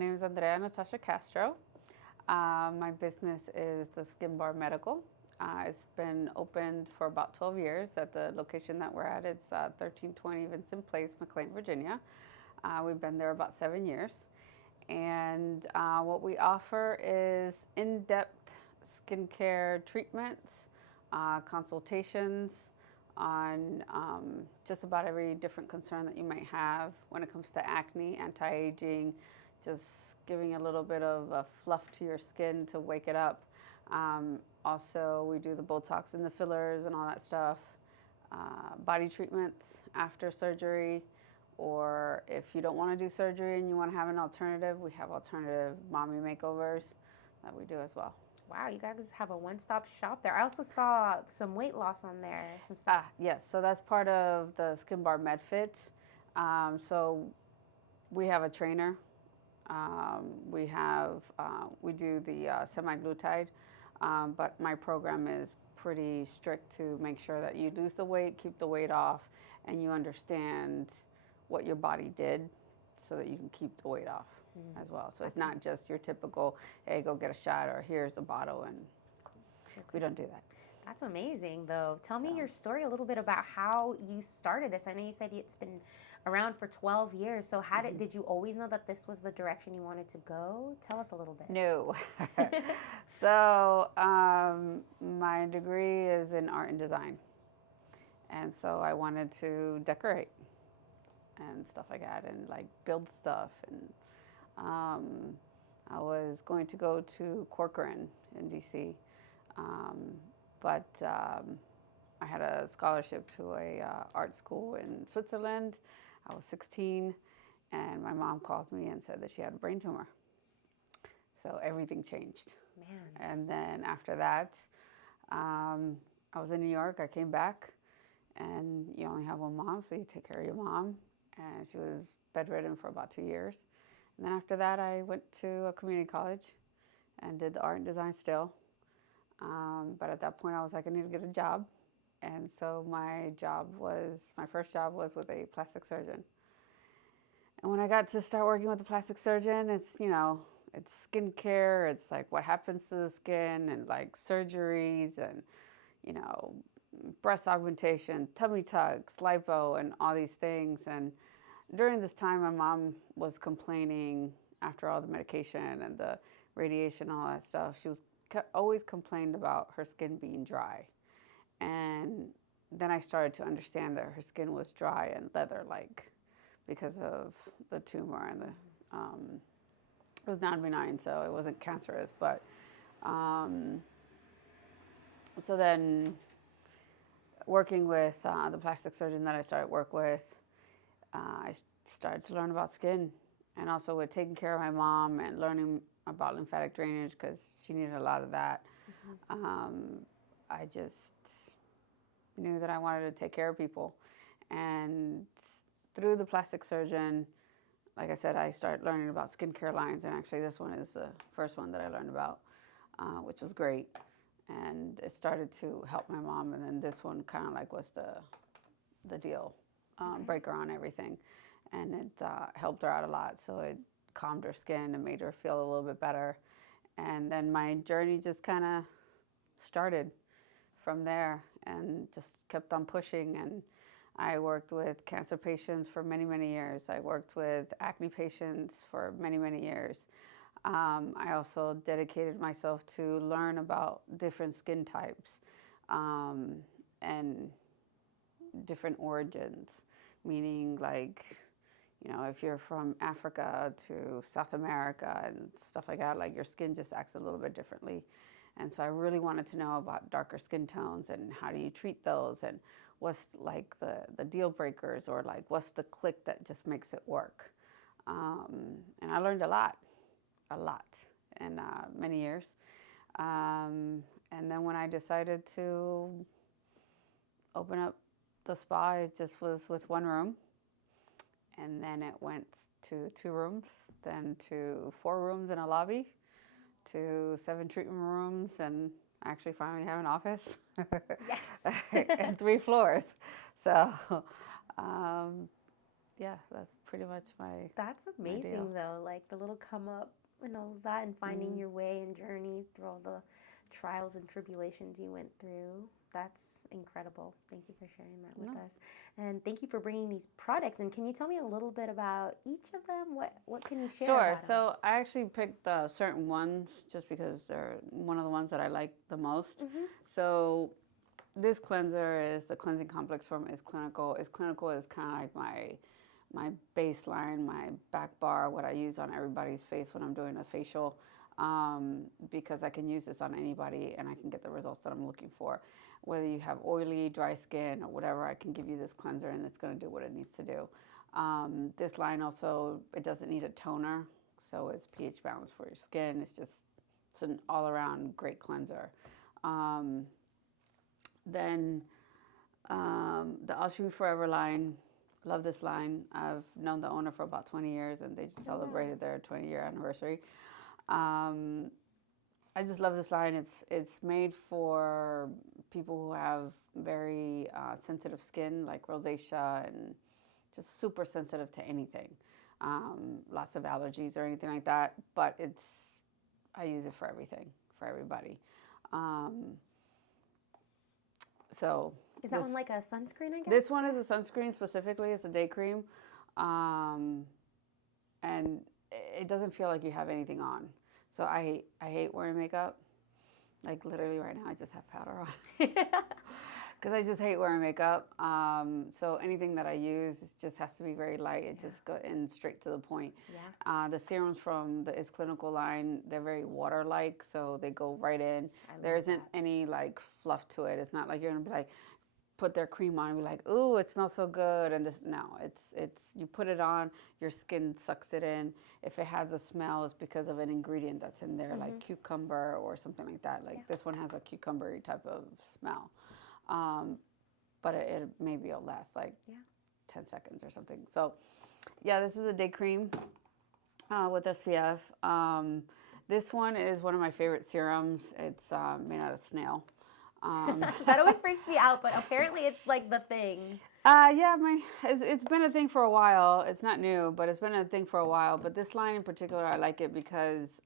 name is Andrea Natasha Castro. My business is the SkinBarre Medical. It's been opened for about 12 years at the location that we're at. It's 1320 Vincent Place, McLean, Virginia. We've been there about 7 years. And what we offer is in-depth skincare treatments, consultations on just about every different concern that you might have when it comes to acne, anti-aging, just giving a little bit of a fluff to your skin to wake it up. Also, we do the Botox and the fillers and all that stuff, body treatments after surgery, or if you don't want to do surgery and you want to have an alternative, we have alternative mommy makeovers that we do as well. Wow, you guys have a one-stop shop there. I also saw some weight loss on there, some stuff. Yes, so that's part of the SkinBarre MedFit. So we have a trainer. We do the semi-glutide, but my program is pretty strict to make sure that you lose the weight, keep the weight off, and you understand what your body did so that you can keep the weight off as well. So it's not just your typical, hey, go get a shot, or here's a bottle, and we don't do that. That's amazing, though. Tell me your story a little bit about how you started this. I know you said it's been around for 12 years. So how did you always know that this was the direction you wanted to go? Tell us a little bit. No. So my degree is in art and design. And so I wanted to decorate and stuff like that, and like build stuff. And I was going to go to Corcoran in DC, but I had a scholarship to a art school in Switzerland. I was 16, and my mom called me and said that she had a brain tumor. So everything changed. Man. And then after that, I was in New York. I came back, and you only have one mom, so you take care of your mom. And she was bedridden for about 2 years. And then after that, I went to a community college and did the art and design still. But at that point, I was like, I need to get a job. And so my first job was with a plastic surgeon. And when I got to start working with a plastic surgeon, it's skincare, it's like what happens to the skin, and like surgeries, and, breast augmentation, tummy tucks, lipo, and all these things. And during this time, my mom was complaining after all the medication and the radiation and all that stuff. She always complained about her skin being dry. And then I started to understand that her skin was dry and leather-like because of the tumor, and it was non-benign, so it wasn't cancerous. But so then working with the plastic surgeon that I started work with, I started to learn about skin, and also with taking care of my mom and learning about lymphatic drainage, because she needed a lot of that. I just knew that I wanted to take care of people. And through the plastic surgeon, like I said, I started learning about skincare lines, and actually this one is the first one that I learned about, which was great. And it started to help my mom, and then this one kind of like was the deal breaker on everything. And it helped her out a lot, so it calmed her skin and made her feel a little bit better. And then my journey just kind of started from there and just kept on pushing. And I worked with cancer patients for many, many years. I worked with acne patients for many, many years. I also dedicated myself to learn about different skin types and different origins, meaning like, if you're from Africa to South America and stuff like that, like your skin just acts a little bit differently. And so I really wanted to know about darker skin tones and how do you treat those, and what's like the deal breakers, or like what's the click that just makes it work. And I learned a lot in many years. And then when I decided to open up the spa, it just was with one room. And then it went to 2 rooms, then to 4 rooms in a lobby, to 7 treatment rooms, and I actually finally have an office. Yes. And 3 floors. So, yeah, that's pretty much my. That's amazing, though. Like the little come up and all of that, and finding your way and journey through all the trials and tribulations you went through. That's incredible. Thank you for sharing that with us. And thank you for bringing these products. And can you tell me a little bit about each of them? What can you share Sure. about So I actually picked certain ones just because they're one of the ones that I like the most. So this cleanser is the cleansing complex from Is Clinical. Is Clinical is kind of like my baseline, my back bar, what I use on everybody's face when I'm doing a facial, because I can use this on anybody and I can get the results that I'm looking for. Whether you have oily, dry skin, or whatever, I can give you this cleanser and it's going to do what it needs to do. This line also, it doesn't need a toner, so it's pH balanced for your skin. It's an all-around great cleanser. Then the Alchemy Forever line, love this line. I've known the owner for about 20 years and they just celebrated their 20-year anniversary. I just love this line. It's made for people who have very sensitive skin, like rosacea, and just super sensitive to anything. Lots of allergies or anything like that. But I use it for everything, for everybody. So is that one like a sunscreen, I guess? This one is a sunscreen specifically. It's a day cream. And it doesn't feel like you have anything on. So I hate wearing makeup. Like literally right now I just have powder on. Because I just hate wearing makeup. So anything that I use just has to be very light. It just goes in straight to the point. The serums from the Is Clinical line, they're very water-like, so they go right in. There isn't any like fluff to it. It's not like you're gonna be like, put their cream on and be like, ooh, it smells so good. And it's you put it on, your skin sucks it in. If it has a smell, it's because of an ingredient that's in there, like cucumber or something like that. Like this one has a cucumbery type of smell. But it maybe it'll last like 10 seconds or something. So yeah, this is a day cream with SPF. This one is one of my favorite serums. It's made out of snail. That always freaks me out, but apparently it's like the thing. Yeah, it's been a thing for a while. It's not new, but it's been a thing for a while. But this line in particular, I like it because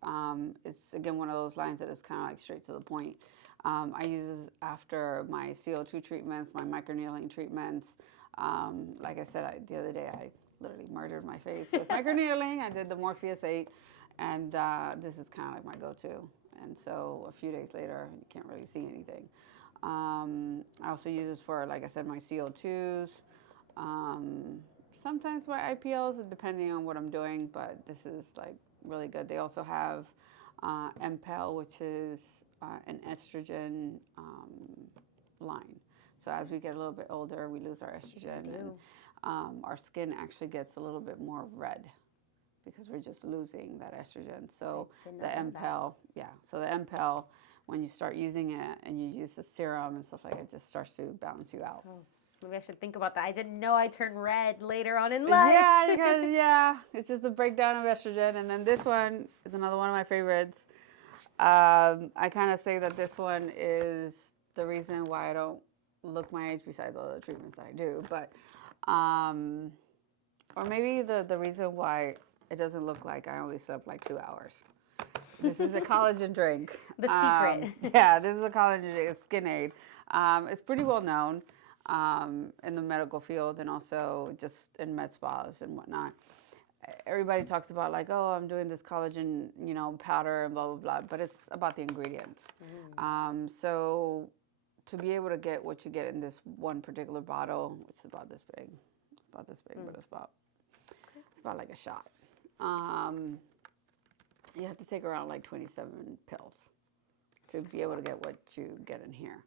it's, again, one of those lines that is kind of like straight to the point. I use this after my CO2 treatments, my microneedling treatments. Like I said, the other day, I literally murdered my face with microneedling. I did the Morpheus 8, and this is kind of like my go-to. And so a few days later, you can't really see anything. I also use this for, like I said, my CO2s, sometimes my IPLs, depending on what I'm doing, but this is like really good. They also have MPEL, which is an estrogen line. So as we get a little bit older, we lose our estrogen, and our skin actually gets a little bit more red because we're just losing that estrogen. So the MPEL, so the MPEL, when you start using it and you use the serum and stuff like that, it just starts to balance you out. Oh, maybe I should think about that. I didn't know I turned red later on in life. Yeah, because it's just the breakdown of estrogen. And then this one is another one of my favorites. I kind of say that this one is the reason why I don't look my age besides all the treatments that I do. But, or maybe the reason why it doesn't look like I only slept like 2 hours. This is a collagen drink. The secret. Yeah, this is a collagen drink. It's SkinAid. It's pretty well known in the medical field and also just in med spas and whatnot. Everybody talks about like, oh, I'm doing this collagen, powder and blah, blah, blah. But it's about the ingredients. So to be able to get what you get in this one particular bottle, which is about this big, but it's about like a shot. You have to take around like 27 pills to be able to get what you get in here.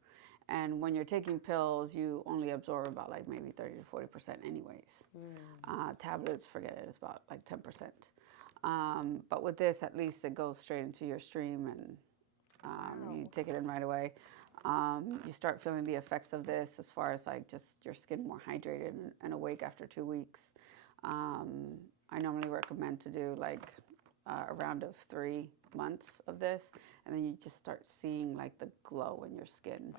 And when you're taking pills, you only absorb about like maybe 30 to 40% anyways. Tablets, forget it, it's about like 10%. But with this, at least it goes straight into your stream and you take it in right away. You start feeling the effects of this as far as like just your skin more hydrated and awake after 2 weeks. I normally recommend to do like a round of 3 months of this, and then you just start seeing like the glow in your skin.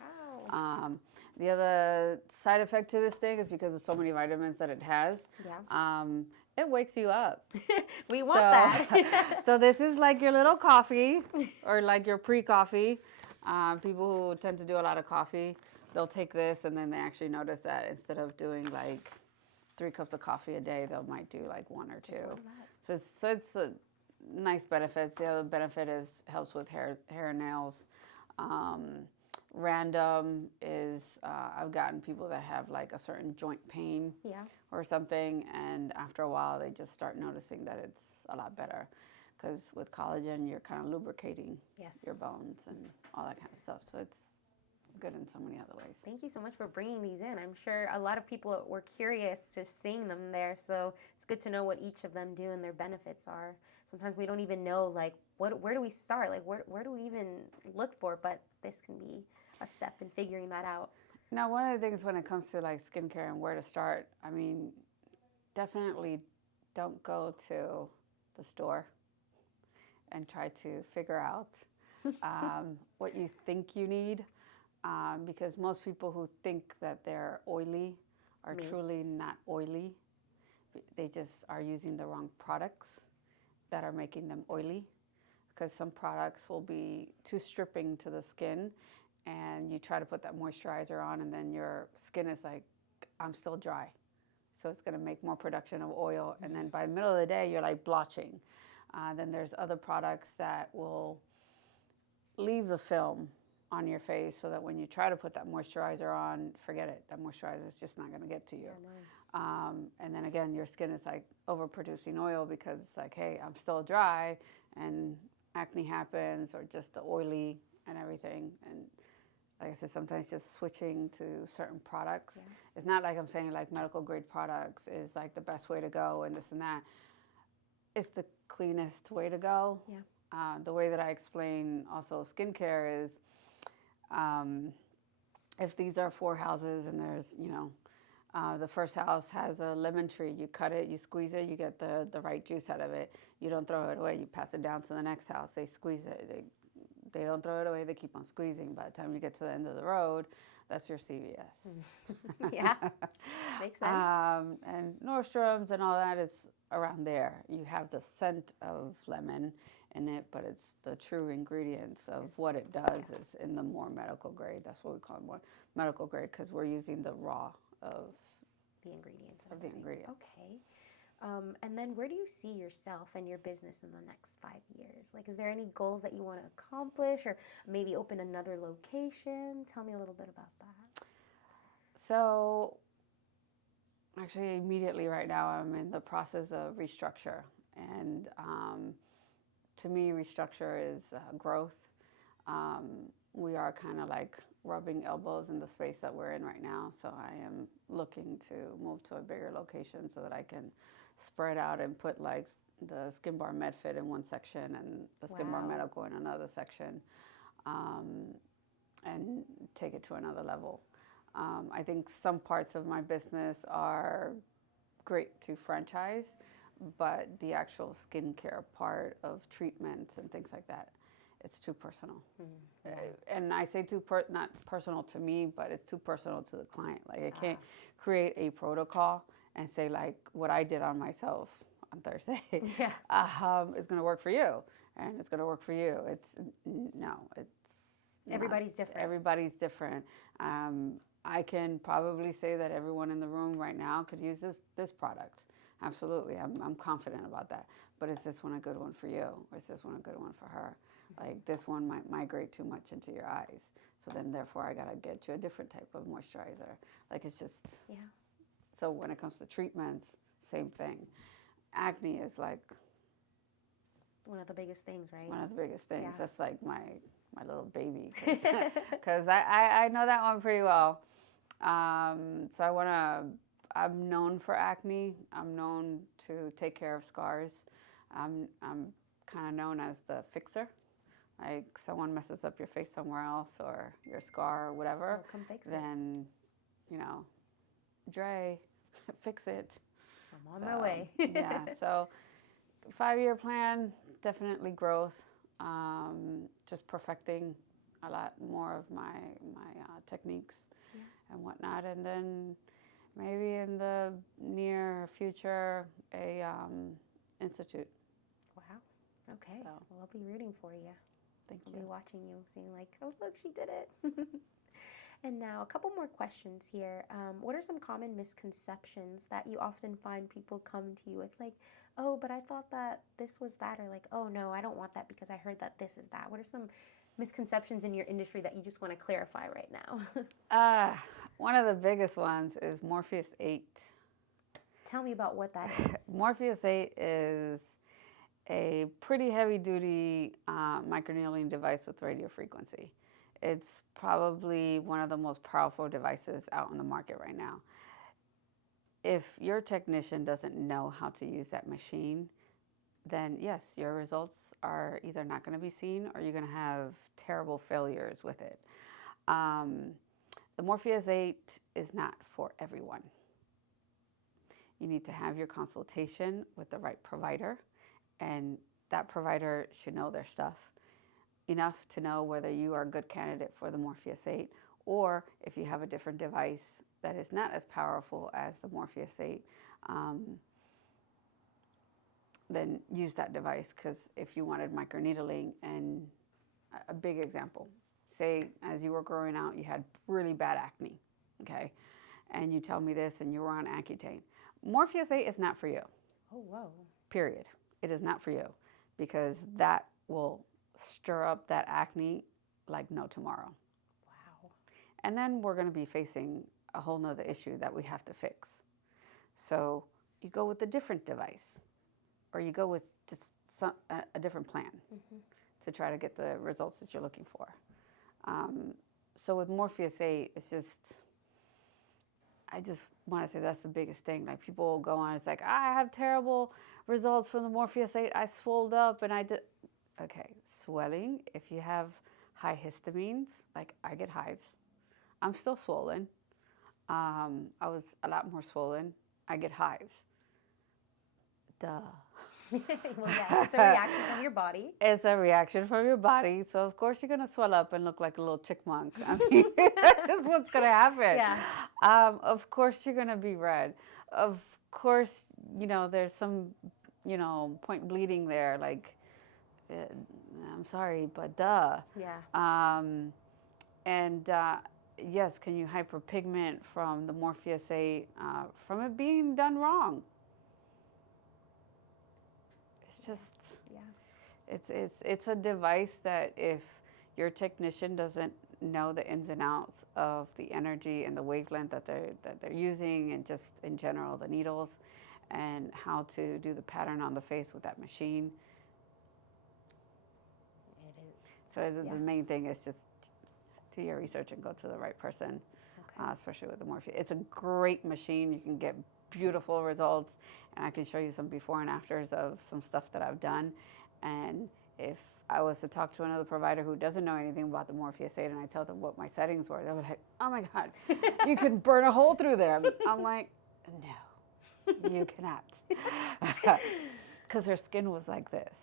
Wow. The other side effect to this thing is because of so many vitamins that it has. it wakes you up. We want that. So this is like your little coffee or like your pre-coffee. People who tend to do a lot of coffee, they'll take this and then they actually notice that instead of doing like 3 cups of coffee a day, they might do like 1 or 2. So it's a nice benefits. The other benefit is helps with hair and nails. Random is I've gotten people that have like a certain joint pain or something, and after a while they just start noticing that it's a lot better, because with collagen you're kind of lubricating your bones and all that kind of stuff. So it's good in so many other ways. Thank you so much for bringing these in. I'm sure a lot of people were curious just seeing them there, so it's good to know what each of them do and their benefits are. Sometimes we don't even know, like, where do we start? Like, where do we even look for? But this can be a step in figuring that out. Now, one of the things when it comes to like skincare and where to start, I mean, definitely don't go to the store and try to figure out what you think you need, because most people who think that they're oily are truly not oily. They just are using the wrong products that are making them oily, because some products will be too stripping to the skin, and you try to put that moisturizer on and then your skin is like, I'm still dry. So it's going to make more production of oil, and then by the middle of the day you're like blotching. Then there's other products that will leave the film on your face so that when you try to put that moisturizer on, forget it. That moisturizer is just not going to get to you. And then again, your skin is like overproducing oil because it's like, hey, I'm still dry, and acne happens, or just the oily and everything. And like I said, sometimes just switching to certain products. It's not like I'm saying like medical grade products is like the best way to go and this and that. It's the cleanest way to go. The way that I explain also skincare is, if these are 4 houses and there's, the first house has a lemon tree, you cut it, you squeeze it, you get the right juice out of it. You don't throw it away, you pass it down to the next house. They squeeze it. They don't throw it away, they keep on squeezing. By the time you get to the end of the road, that's your CVS. Makes sense. And Nordstrom's and all that is around there. You have the scent of lemon in it, but it's the true ingredients of what it does is in the more medical grade. That's what we call it, more medical grade, because we're using the raw of the ingredients. Okay. And then where do you see yourself and your business in the next 5 years? Like, is there any goals that you want to accomplish, or maybe open another location? Tell me a little bit about that. So actually immediately right now I'm in the process of restructure. And to me, restructure is growth. We are kind of like rubbing elbows in the space that we're in right now. So I am looking to move to a bigger location so that I can spread out and put like the SkinBarre MedFit in one section and the SkinBarre Medical in another section, and take it to another level. I think some parts of my business are great to franchise, but the actual skincare part of treatments and things like that, it's too personal. And I say not personal to me, but it's too personal to the client. Like I can't create a protocol and say like what I did on myself on Thursday is going to work for you, and it's going to work for you. It's everybody's different. Everybody's different. I can probably say that everyone in the room right now could use this product. Absolutely, I'm confident about that. But is this one a good one for you? Or is this one a good one for her? Like this one might migrate too much into your eyes. So then therefore I gotta get you a different type of moisturizer. Like it's just, So when it comes to treatments, same thing. Acne is like one of the biggest things, right? One of the biggest things. That's like my little baby, because I know that one pretty well. So I'm known for acne. I'm known to take care of scars. I'm kind of known as the fixer. Like someone messes up your face somewhere else or your scar or whatever, come fix it. Then, Dre, fix it. I'm on my way. So 5-year plan, definitely growth. Just perfecting a lot more of my techniques and whatnot, and then maybe in the near future, a institute. Wow. Okay. So. Well, I'll be rooting for you. Thank you. I'll be watching you, seeing like, oh, look, she did it. And now a couple more questions here. What are some common misconceptions that you often find people come to you with, like, oh, but I thought that this was that, or like, oh, no, I don't want that because I heard that this is that. What are some misconceptions in your industry that you just want to clarify right now? One of the biggest ones is Morpheus 8. Tell me about what that is. Morpheus 8 is a pretty heavy-duty microneedling device with radio frequency. It's probably one of the most powerful devices out on the market right now. If your technician doesn't know how to use that machine, then yes, your results are either not going to be seen or you're going to have terrible failures with it. The Morpheus 8 is not for everyone. You need to have your consultation with the right provider, and that provider should know their stuff enough to know whether you are a good candidate for the Morpheus 8, or if you have a different device that is not as powerful as the Morpheus 8, then use that device. Because if you wanted microneedling, and a big example, say as you were growing out, you had really bad acne, okay, and you tell me this and you were on Accutane. Morpheus 8 is not for you. Oh, whoa. Period. It is not for you, because that will stir up that acne like no tomorrow. Wow. And then we're going to be facing a whole nother issue that we have to fix. So you go with a different device, or you go with just a different plan to try to get the results that you're looking for. So with Morpheus 8, it's just, I just want to say that's the biggest thing. Like, people will go on, it's like, I have terrible results from the Morpheus 8. I swelled up and I did. Okay, swelling, if you have high histamines, like I get hives. I'm still swollen. I was a lot more swollen. I get hives. Duh. Well, yes, it's a reaction from your body. It's a reaction from your body. So, of course, you're going to swell up and look like a little chickmunk. I mean, that's just what's going to happen. Yeah. Of course, you're going to be red. Of course, there's some, point bleeding there. Like, I'm sorry, but duh. Yeah. Yes, can you hyperpigment from the Morpheus 8 from it being done wrong? It's just, yeah. It's a device that if your technician doesn't know the ins and outs of the energy and the wavelength that they're using, and just in general the needles and how to do the pattern on the face with that machine. So the main thing is just do your research and go to the right person, especially with the Morpheus. It's a great machine. You can get beautiful results, and I can show you some before and afters of some stuff that I've done. And if I was to talk to another provider who doesn't know anything about the Morpheus 8 and I tell them what my settings were, they would like, oh my God, you can burn a hole through there. I'm like, no, you cannot. Because her skin was like this.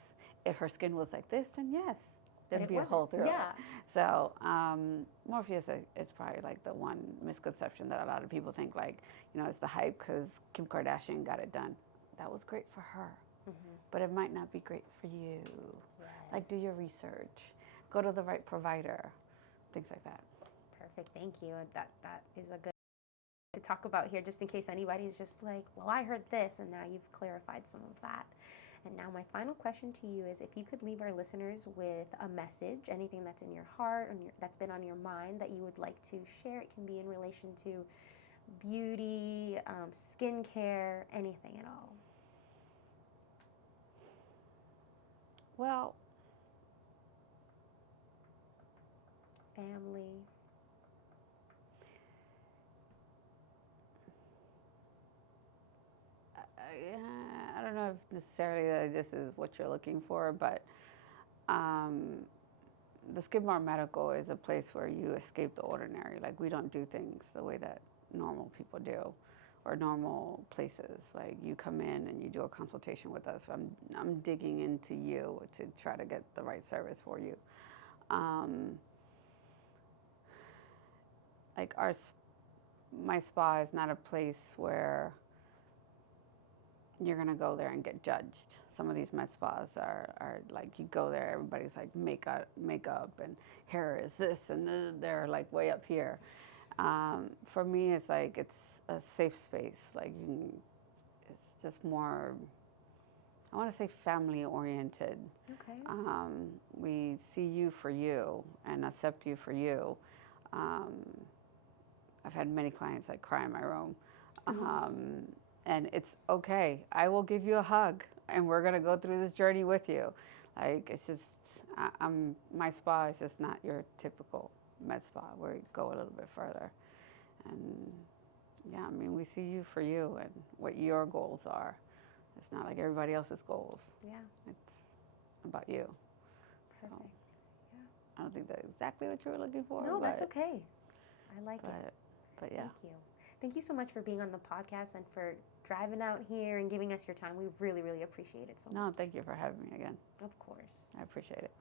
If her skin was like this, then yes, there'd be a hole through it. So Morpheus is probably like the one misconception that a lot of people think, like, it's the hype because Kim Kardashian got it done. That was great for her, but it might not be great for you. Yes. Like, do your research, go to the right provider, things like that. Perfect, thank you. That is a good to talk about here, just in case anybody's just like, well, I heard this, and now you've clarified some of that. And now my final question to you is, if you could leave our listeners with a message, anything that's in your heart or that's been on your mind that you would like to share. It can be in relation to beauty, skincare, anything at all. Well, family. I don't know if necessarily that this is what you're looking for, but the SkinBarre Medical is a place where you escape the ordinary. Like, we don't do things the way that normal people do, or normal places. Like, you come in and you do a consultation with us. I'm digging into you to try to get the right service for you. Like, my spa is not a place where you're going to go there and get judged. Some of these med spas are like, you go there, everybody's like makeup and hair is this and they're like way up here. For me, it's like, it's a safe space. Like it's just more, I want to say family oriented. Okay. We see you for you and accept you for you. I've had many clients like cry in my room. And it's okay. I will give you a hug and we're going to go through this journey with you. Like, it's just, my spa is just not your typical med spa where you go a little bit further. And yeah, I mean, we see you for you and what your goals are. It's not like everybody else's goals. Yeah. It's about you. Perfect. So, Yeah. I don't think that's exactly what you were looking for. No, that's okay. I like it. But yeah. Thank you. Thank you so much for being on the podcast and for driving out here and giving us your time. We really, really appreciate it so much. No, thank you for having me again. Of course. I appreciate it.